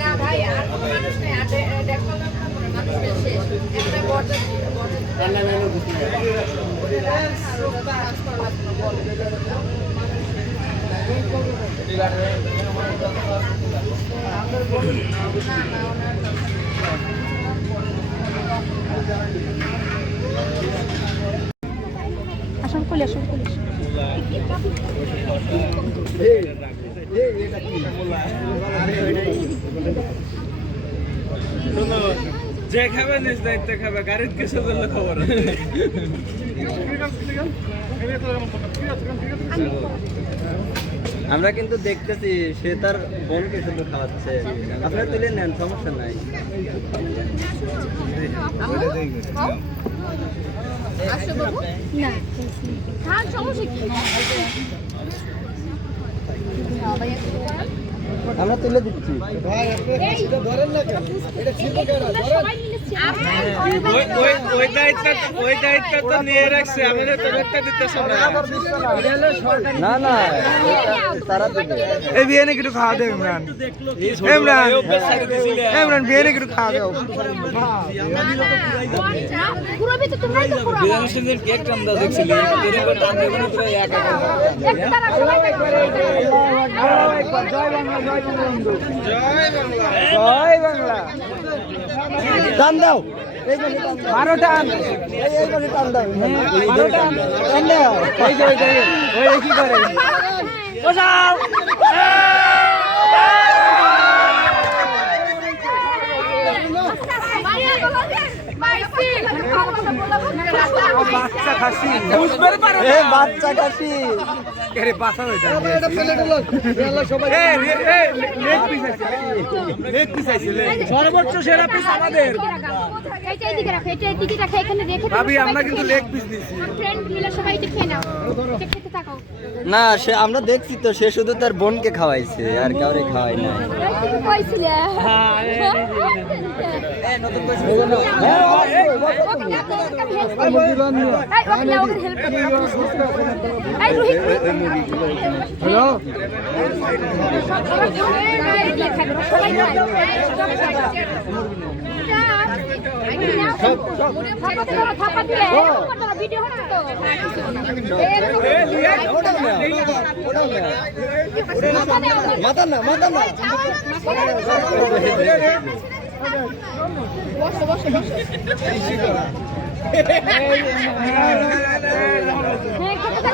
না ভাই আর আসল কলি আসল শোনো, যে খাবে নিজ দায়িত্বে খাবে। গাড়ির কিছু করলে খবর আমরা কিন্তু দেখতেছি সে তার বোনকে শুধু খাওয়াচ্ছে। আপনারা তুলে নেন সমস্যা নাই। সমস্যা আমরা তুলে দিচ্ছি। দিতেছে না না না তারা এই বিয়ে নাকি একটু খাওয়া দেবে ইমরান ইমরান ইমরান বিয়ে নাকি একটু খাওয়া দেও তারা সবাই জয় বাংলা টান দাও বারো টান এই পাশে টান দাও বারো টান টান দাও ওই যে ওই যে ওই কি করে বসাও বাচ্চা খাসি বাচ্চা আরে বাসা হয়ে যায় লেগ পিস আছে লেগ পিস আছে সর্বোচ্চ সেরা পিস আমাদের এটা এদিকে রাখো এটা এদিকে রাখো এখানে রেখে ভাবি আমরা কিন্তু লেগ পিস দিছি ফ্রেন্ড মিলে সবাই এটা খেয়ে নাও এটা খেতে থাকো না সে আমরা দেখছি তো সে শুধু তার বোনকে খাওয়াইছে আর কাউরে খাওয়াই না এই তুমি কইছিলে হ্যালো ভিডিও হচ্ছে তো মাথা না মাথা না বসো বসো বসো হ্যাঁ খেতে থাকো ও কি করছে এই দুষ্টু দুষ্টু